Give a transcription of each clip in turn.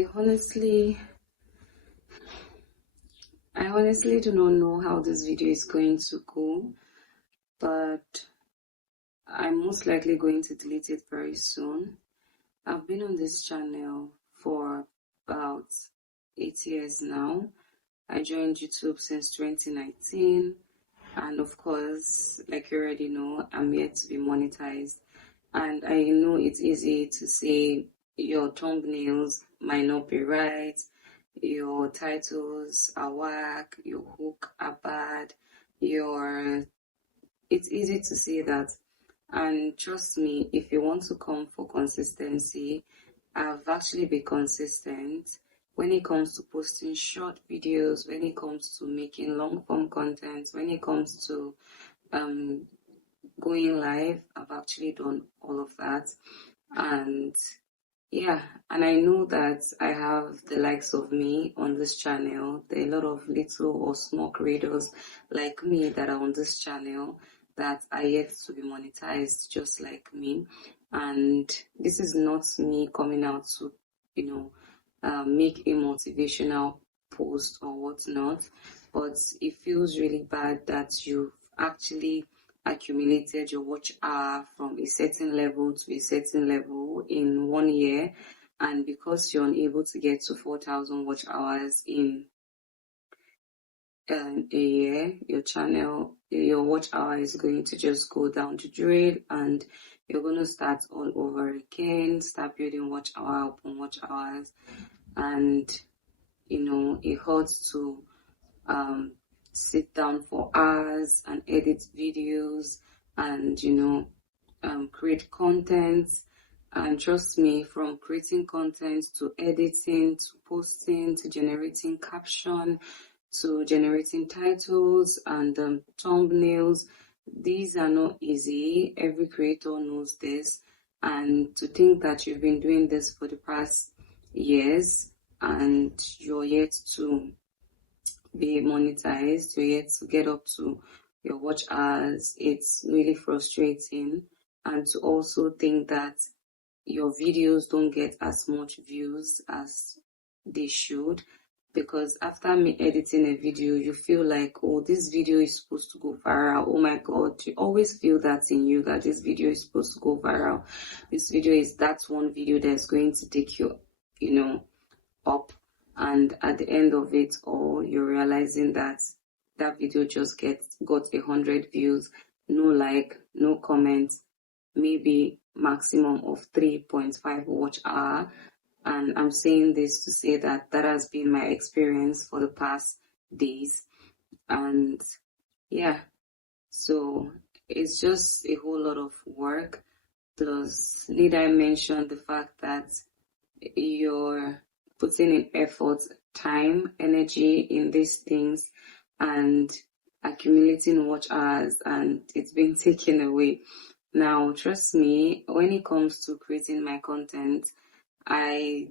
I honestly do not know how this video is going to go, but I'm most likely going to delete it very soon. I've been on this channel for about 8 years now. I joined YouTube since 2019, and of course, like you already know, I'm yet to be monetized. And I know it's easy to say your thumbnails might not be right, your titles are whack, your hook are bad, it's easy to say that. And trust me, if you want to come for consistency, I've actually been consistent when it comes to posting short videos, when it comes to making long form content, when it comes to going live. I've actually done all of that. And yeah, and I know that I have the likes of me on this channel. There are a lot of little or small creators like me that are on this channel that are yet to be monetized just like me. And this is not me coming out to, make a motivational post or whatnot, but it feels really bad that you've actually accumulated your watch hour from a certain level to a certain level in 1 year, and because you're unable to get to 4,000 watch hours in a year, your watch hour is going to just go down the drain, and you're going to start all over again, start building watch hour upon watch hours. And it hurts to sit down for hours and edit videos and create content. And trust me, from creating content to editing to posting to generating caption to generating titles and thumbnails, these are not easy. Every creator knows this. And to think that you've been doing this for the past years and you're yet to be monetized, you're yet to get up to your watch hours, it's really frustrating. And to also think that your videos don't get as much views as they should, because after me editing a video, you feel like, oh, this video is supposed to go viral. Oh my god, you always feel that in you, that this video is supposed to go viral. This video is that one video that's going to take you up. And at the end of it all, you're realizing that that video just got 100 views, no like, no comment, maybe maximum of 3.5 watch hour. And I'm saying this to say that has been my experience for the past days. And yeah, so it's just a whole lot of work. Plus, need I mention the fact that you're putting in effort, time, energy in these things and accumulating watch hours, and it's been taken away. Now, trust me, when it comes to creating my content, I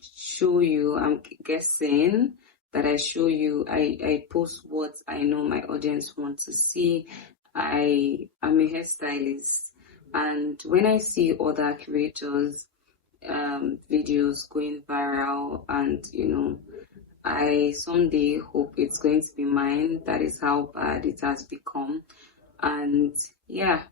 show you, I'm guessing that I post what I know my audience wants to see. I am a hairstylist, and when I see other creators videos going viral, and I someday hope it's going to be mine. That is how bad it has become. And yeah,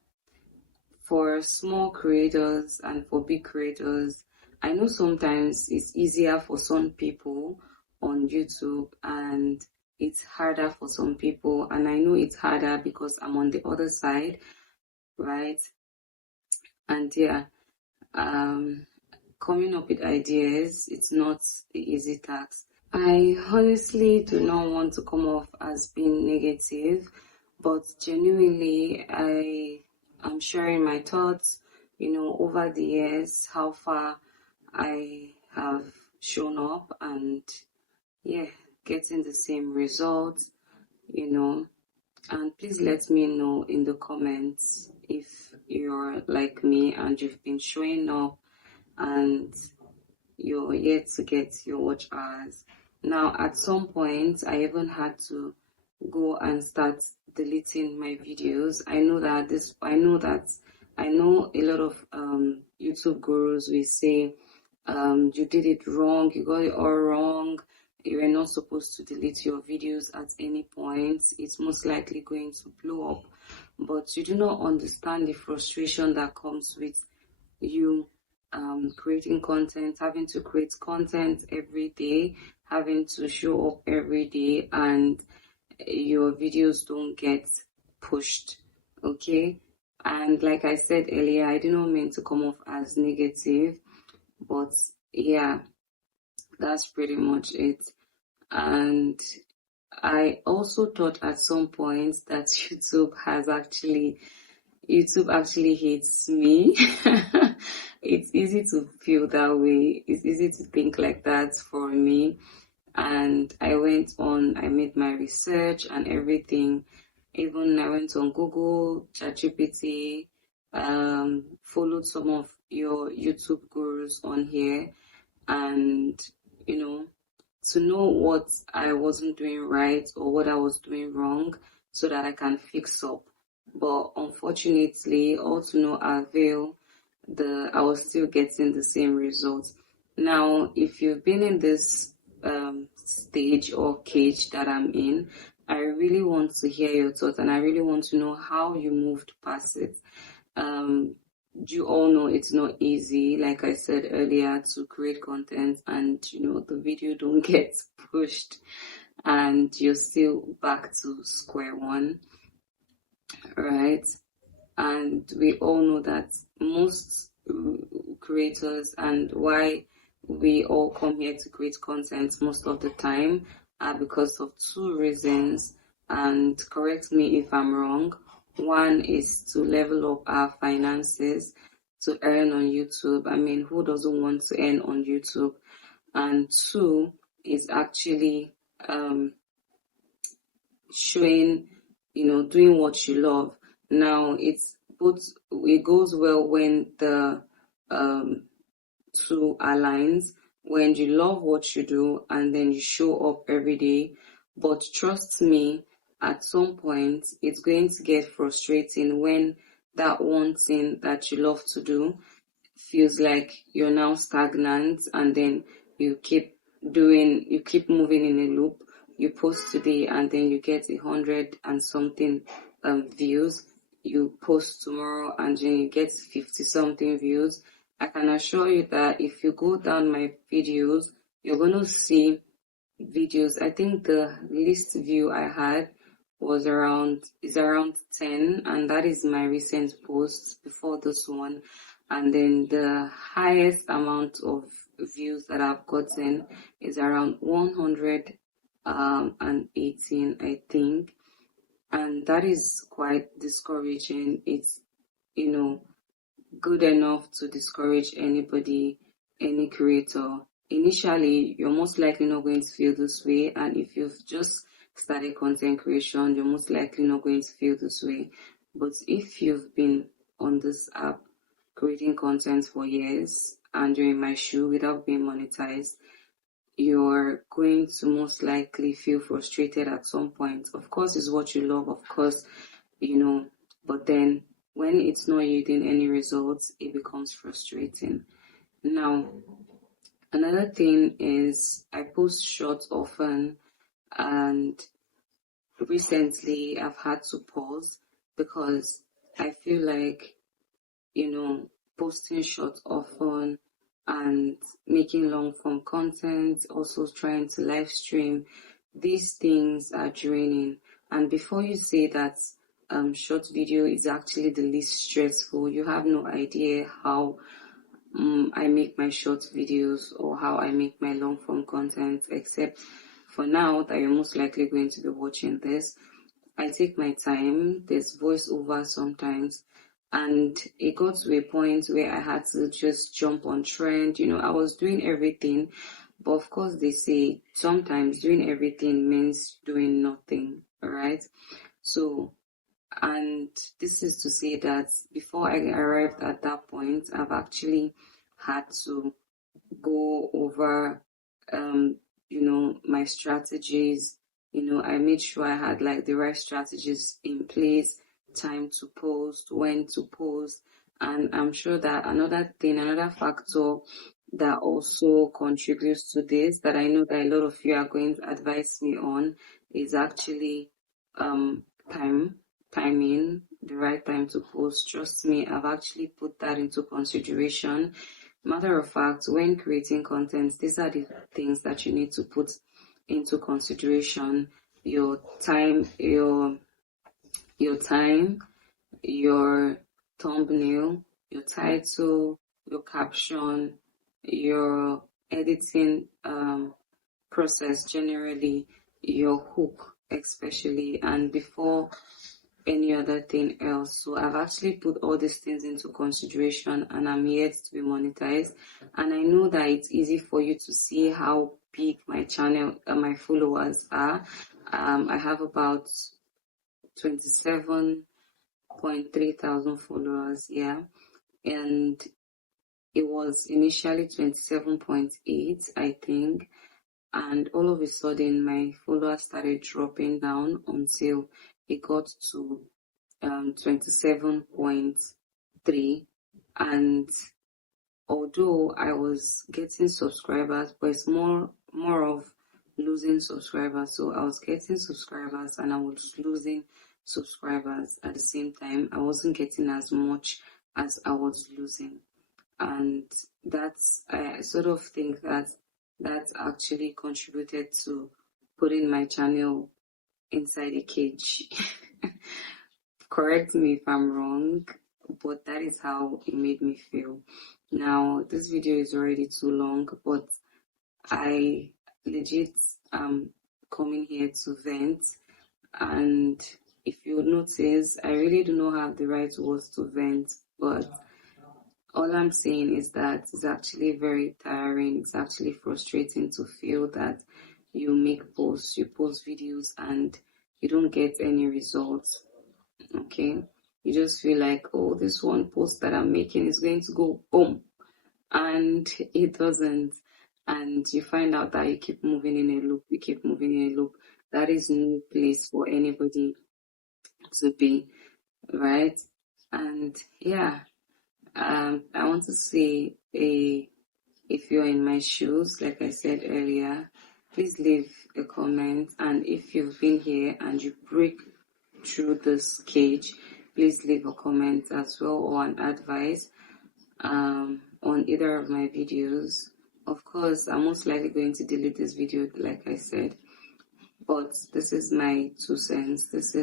for small creators and for big creators, I know sometimes it's easier for some people on YouTube and it's harder for some people, and I know it's harder because I'm on the other side, right? And yeah, coming up with ideas, it's not the easy task. I honestly do not want to come off as being negative, but genuinely, I am sharing my thoughts, over the years, how far I have shown up, and yeah, getting the same results, and please let me know in the comments if you're like me and you've been showing up and you're yet to get your watch hours. Now, at some point, I even had to go and start deleting my videos. I know a lot of YouTube gurus will say you did it wrong, you got it all wrong, you are not supposed to delete your videos at any point, it's most likely going to blow up. But you do not understand the frustration that comes with you creating content, having to create content every day, having to show up every day, and your videos don't get pushed. Okay, and like I said earlier, I do not mean to come off as negative, but yeah, that's pretty much it. And I also thought at some point that YouTube actually hates me. It's easy to feel that way. It's easy to think like that for me. And I made my research and everything. Even I went on Google, ChatGPT, followed some of your YouTube gurus on here, and to know what I wasn't doing right or what I was doing wrong so that I can fix up. But unfortunately, all to no avail, I was still getting the same results. Now, if you've been in this stage or cage that I'm in, I really want to hear your thoughts, and I really want to know how you moved past it. You all know it's not easy, like I said earlier, to create content and the video don't get pushed and you're still back to square one, right? And we all know that most creators, and why we all come here to create content most of the time, are because of two reasons, and correct me if I'm wrong. One is to level up our finances, to earn on YouTube. I mean, who doesn't want to earn on YouTube? And two is actually showing, doing what you love. Now, it goes well when the two aligns, when you love what you do and then you show up every day. But trust me, at some point, it's going to get frustrating when that one thing that you love to do feels like you're now stagnant, and then you keep moving in a loop. You post today and then you get 100 and something views. You post tomorrow and then you get 50 something views. I can assure you that if you go down my videos, you're going to see videos. I think the least view I had is around 10, and that is my recent post before this one. And then the highest amount of views that I've gotten is around 118, I think. And that is quite discouraging. It's, good enough to discourage anybody, any creator. Initially, you're most likely not going to feel this way. And if you've just started content creation, you're most likely not going to feel this way. But if you've been on this app creating content for years and you're in my shoe without being monetized, you're going to most likely feel frustrated at some point. Of course, it's what you love, of course, but then when it's not yielding any results, it becomes frustrating. Now, another thing is I post shorts often, and recently I've had to pause because I feel like, posting shorts often and making long form content, also trying to live stream, these things are draining. And before you say that short video is actually the least stressful, you have no idea how I make my short videos or how I make my long form content, except for now that you're most likely going to be watching this. I take my time, there's voiceover sometimes, and it got to a point where I had to just jump on trend. I was doing everything, but of course they say sometimes doing everything means doing nothing, right? So, and this is to say that before I arrived at that point, I've actually had to go over, my strategies. I made sure I had like the right strategies in place, time to post, when to post. And I'm sure that another factor that also contributes to this, that I know that a lot of you are going to advise me on, is actually um timing, the right time to post. Trust me, I've actually put that into consideration. Matter of fact, when creating content, these are the things that you need to put into consideration: your time, your your thumbnail, your title, your caption, your editing process generally, your hook especially, and before any other thing else. So I've actually put all these things into consideration, and I'm yet to be monetized. And I know that it's easy for you to see how big my channel, my followers are. I have about 27.3 thousand followers, yeah, and it was initially 27.8, I think, and all of a sudden my followers started dropping down until it got to 27.3. And although I was getting subscribers, but it's more of losing subscribers. So I was getting subscribers and I was losing subscribers at the same time. I wasn't getting as much as I was losing, and that's, I sort of think that that actually contributed to putting my channel inside a cage. Correct me if I'm wrong, but that is how it made me feel. Now, this video is already too long, but I legit am coming here to vent. And if you notice, I really do not have the right words to vent, but all I'm saying is that it's actually very tiring. It's actually frustrating to feel that you make posts, you post videos, and you don't get any results. Okay, you just feel like, oh, this one post that I'm making is going to go boom, and it doesn't. And you find out that you keep moving in a loop, you keep moving in a loop. That is no place for anybody to be, right? And yeah, I want to say, if you're in my shoes, like I said earlier, please leave a comment. And if you've been here and you break through this cage, please leave a comment as well, or an advice on either of my videos. Of course, I'm most likely going to delete this video, like I said, but this is my 2 cents. This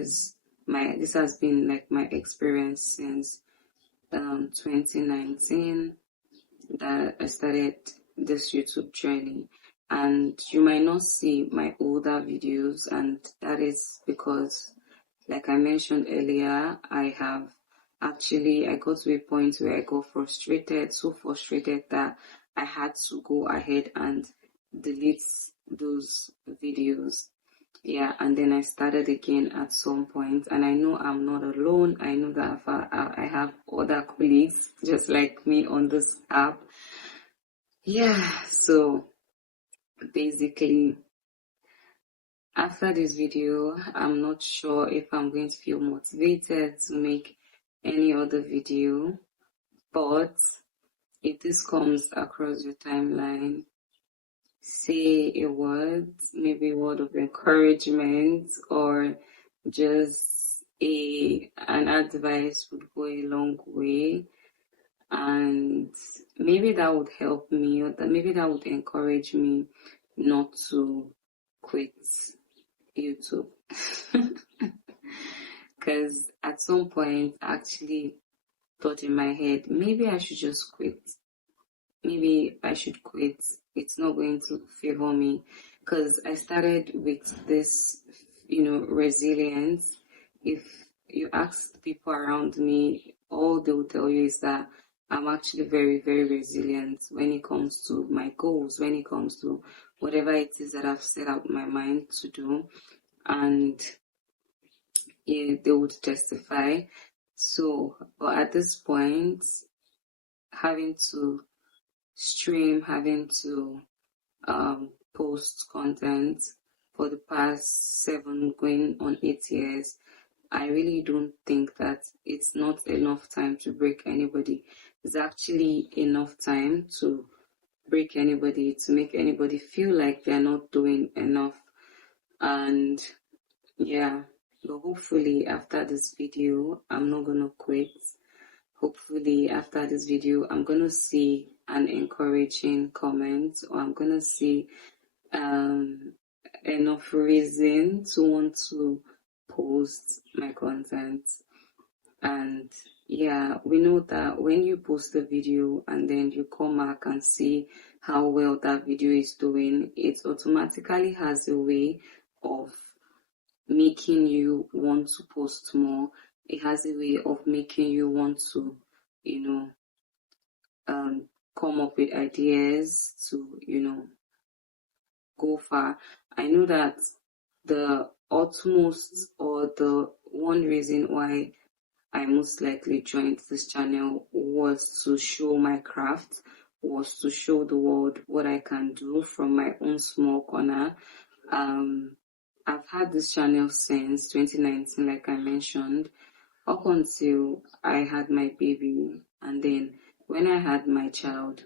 has been like my experience since 2019 that I started this YouTube journey. And you might not see my older videos, and that is because, like I mentioned earlier, I got to a point where I got frustrated, so frustrated that I had to go ahead and delete those videos. Yeah, and then I started again at some point, and I know I'm not alone. I know that I have other colleagues just like me on this app. Yeah, so basically, after this video, I'm not sure if I'm going to feel motivated to make any other video, but if this comes across your timeline, say a word, maybe a word of encouragement, or just an advice would go a long way, and maybe that would help me, or that maybe that would encourage me not to quit YouTube. Because at some point I actually thought in my head, maybe I should just quit. Maybe I should quit. It's not going to favor me. Because I started with this, resilience. If you ask people around me, all they will tell you is that I'm actually very, very resilient when it comes to my goals, when it comes to whatever it is that I've set out my mind to do. And yeah, they would testify. So, but at this point, having to having to post content for the past 7 going on 8 years, I really don't think that it's not enough time to break anybody. It's actually enough time to break anybody, to make anybody feel like they're not doing enough. And yeah, but hopefully after this video, I'm not gonna quit. Hopefully after this video, I'm gonna see an encouraging comment, or I'm gonna see enough reason to want to post my content. And yeah, we know that when you post the video and then you come back and see how well that video is doing, it automatically has a way of making you want to post more. It has a way of making you want to, you know, come up with ideas to, go far. I know that the utmost, or the one reason why I most likely joined this channel was to show my craft, was to show the world what I can do from my own small corner. I've had this channel since 2019, like I mentioned, up until I had my baby. And then when I had my child,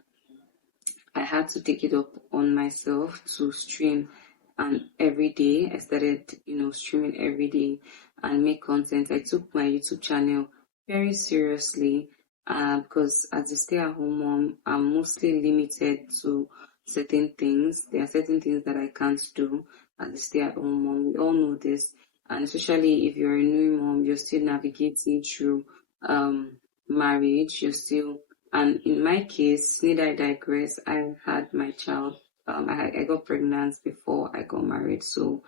I had to take it up on myself to stream, and every day I started, streaming every day and make content. I took my YouTube channel very seriously, because as a stay-at-home mom, I'm mostly limited to certain things. There are certain things that I can't do as a stay-at-home mom. We all know this, and especially if you're a new mom, you're still navigating through marriage. You're still, and in my case, need I digress, I had my child. I got pregnant before I got married, so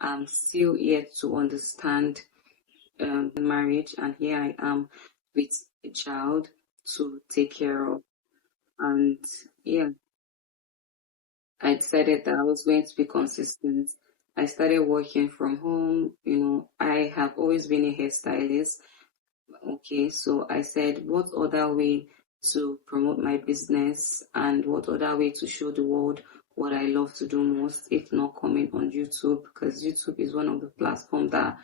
I'm still yet to understand marriage, and here I am with a child to take care of. And yeah, I decided that I was going to be consistent. I started working from home. I have always been a hairstylist. Okay, so I said, what other way to promote my business, and what other way to show the world what I love to do most, if not coming on YouTube? Because YouTube is one of the platforms that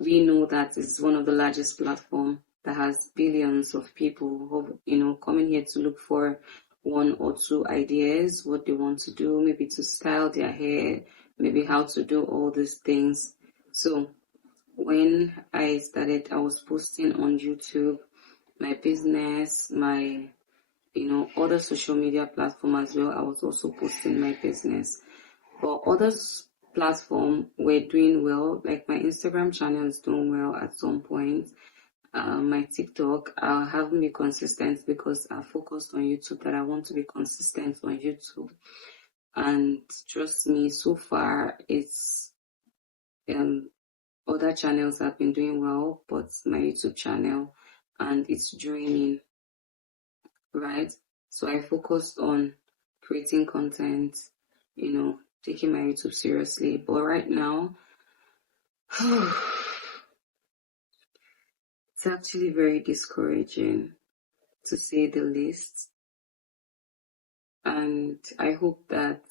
we know that is one of the largest platforms that has billions of people who, coming here to look for one or two ideas, what they want to do, maybe to style their hair, maybe how to do all these things. So when I started, I was posting on YouTube, my business, my, other social media platform as well. I was also posting my business. But other platform were doing well, like my Instagram channel is doing well at some point. My TikTok, I haven't been consistent because I focused on YouTube, that I want to be consistent on YouTube. And trust me, so far it's other channels have been doing well, but my YouTube channel, and it's draining, right? So I focused on creating content, taking my YouTube seriously. But right now, it's actually very discouraging, to say the least. And I hope that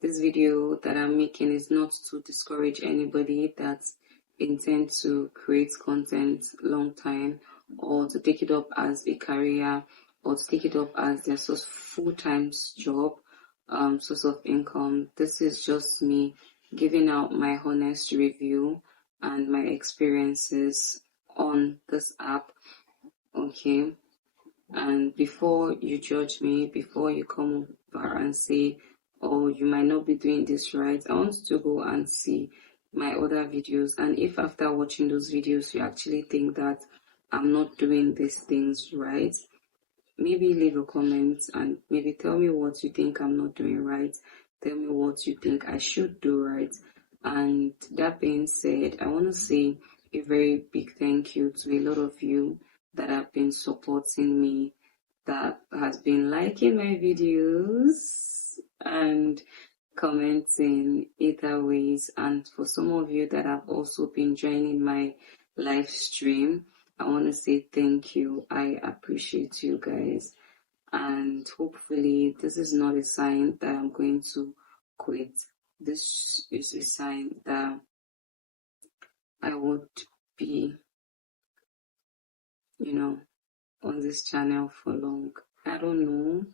this video that I'm making is not to discourage anybody that intend to create content long time, or to take it up as a career, or to take it up as their full-time job, source of income. This is just me giving out my honest review and my experiences on this app. Okay. And before you judge me, before you come over and say, oh, you might not be doing this right, I want you to go and see my other videos. And if after watching those videos, you actually think that I'm not doing these things right, maybe leave a comment and maybe tell me what you think I'm not doing right. Tell me what you think I should do right. And that being said, I want to say a very big thank you to a lot of you that have been supporting me, that has been liking my videos and commenting either ways. And for some of you that have also been joining my live stream, I want to say thank you. I appreciate you guys. And hopefully this is not a sign that I'm going to quit. This is a sign that I would be, on this channel for long. I don't know.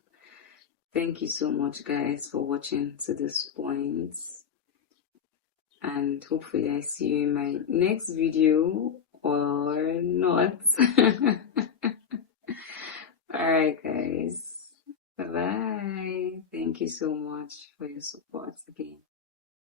Thank you so much, guys, for watching to this point. And hopefully I see you in my next video or not. Alright, guys. Bye bye. Thank you so much for your support again.